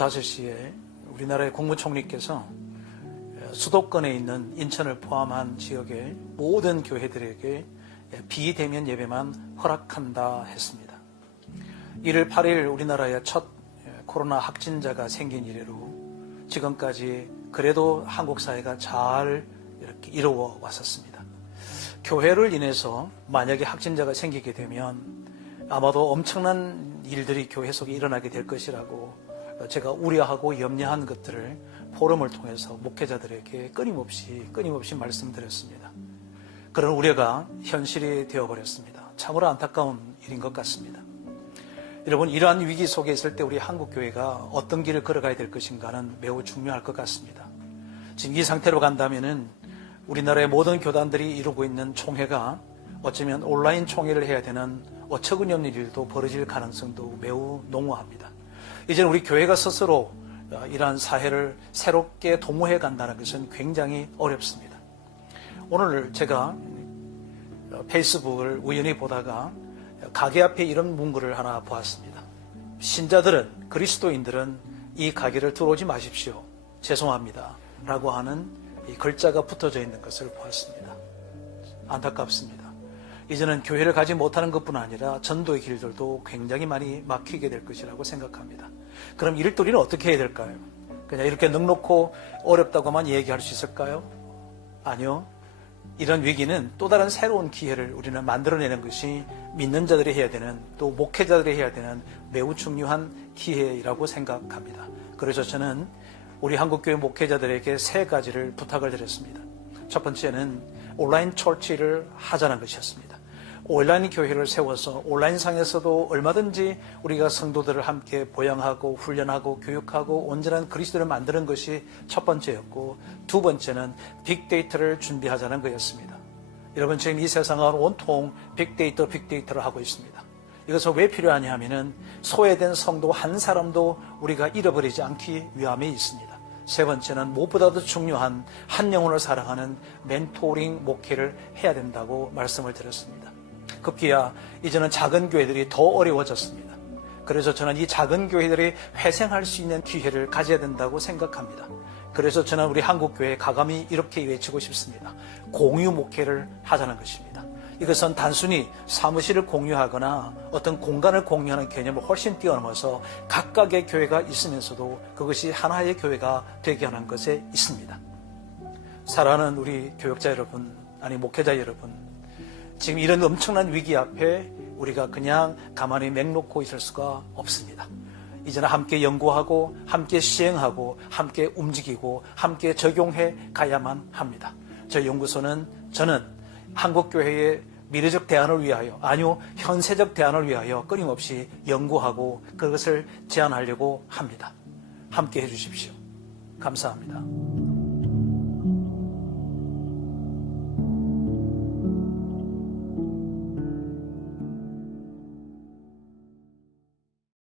5시에 우리나라의 국무총리께서 수도권에 있는 인천을 포함한 지역의 모든 교회들에게 비대면 예배만 허락한다 했습니다. 1월 8일 우리나라의 첫 코로나 확진자가 생긴 이래로 지금까지 그래도 한국 사회가 잘 이렇게 이루어 왔었습니다. 교회를 인해서 만약에 확진자가 생기게 되면 아마도 엄청난 일들이 교회 속에 일어나게 될 것이라고 제가 우려하고 염려한 것들을 포럼을 통해서 목회자들에게 끊임없이 끊임없이 말씀드렸습니다. 그런 우려가 현실이 되어버렸습니다. 참으로 안타까운 일인 것 같습니다. 여러분 이러한 위기 속에 있을 때 우리 한국 교회가 어떤 길을 걸어가야 될 것인가는 매우 중요할 것 같습니다. 지금 이 상태로 간다면은 우리나라의 모든 교단들이 이루고 있는 총회가 어쩌면 온라인 총회를 해야 되는 어처구니없는 일도 벌어질 가능성도 매우 농후합니다. 이제는 우리 교회가 스스로 이러한 사회를 새롭게 도모해 간다는 것은 굉장히 어렵습니다. 오늘 제가 페이스북을 우연히 보다가 가게 앞에 이런 문구를 하나 보았습니다. 신자들은 그리스도인들은 이 가게를 들어오지 마십시오. 죄송합니다. 라고 하는 이 글자가 붙어져 있는 것을 보았습니다. 안타깝습니다. 이제는 교회를 가지 못하는 것뿐 아니라 전도의 길들도 굉장히 많이 막히게 될 것이라고 생각합니다. 그럼 우리는 어떻게 해야 될까요? 그냥 이렇게 넉넉고 어렵다고만 얘기할 수 있을까요? 아니요. 이런 위기는 또 다른 새로운 기회를 우리는 만들어내는 것이 믿는 자들이 해야 되는 또 목회자들이 해야 되는 매우 중요한 기회라고 생각합니다. 그래서 저는 우리 한국교회 목회자들에게 세 가지를 부탁을 드렸습니다. 첫 번째는 온라인 철치를 하자는 것이었습니다. 온라인 교회를 세워서 온라인상에서도 얼마든지 우리가 성도들을 함께 보양하고 훈련하고 교육하고 온전한 그리스도를 만드는 것이 첫 번째였고 두 번째는 빅데이터를 준비하자는 것이었습니다. 여러분 지금 이 세상은 온통 빅데이터 빅데이터를 하고 있습니다. 이것은 왜 필요하냐 하면은 소외된 성도 한 사람도 우리가 잃어버리지 않기 위함에 있습니다. 세 번째는 무엇보다도 중요한 한 영혼을 사랑하는 멘토링 목회를 해야 된다고 말씀을 드렸습니다. 급기야 이제는 작은 교회들이 더 어려워졌습니다. 그래서 저는 이 작은 교회들이 회생할 수 있는 기회를 가져야 된다고 생각합니다. 그래서 저는 우리 한국교회 가감히 이렇게 외치고 싶습니다. 공유 목회를 하자는 것입니다. 이것은 단순히 사무실을 공유하거나 어떤 공간을 공유하는 개념을 훨씬 뛰어넘어서 각각의 교회가 있으면서도 그것이 하나의 교회가 되게 하는 것에 있습니다. 사랑하는 우리 교역자 여러분, 아니 목회자 여러분, 지금 이런 엄청난 위기 앞에 우리가 그냥 가만히 맹놓고 있을 수가 없습니다. 이제는 함께 연구하고 함께 시행하고 함께 움직이고 함께 적용해 가야만 합니다. 저희 연구소는 저는 한국교회의 미래적 대안을 위하여 아니요 현세적 대안을 위하여 끊임없이 연구하고 그것을 제안하려고 합니다. 함께 해주십시오. 감사합니다.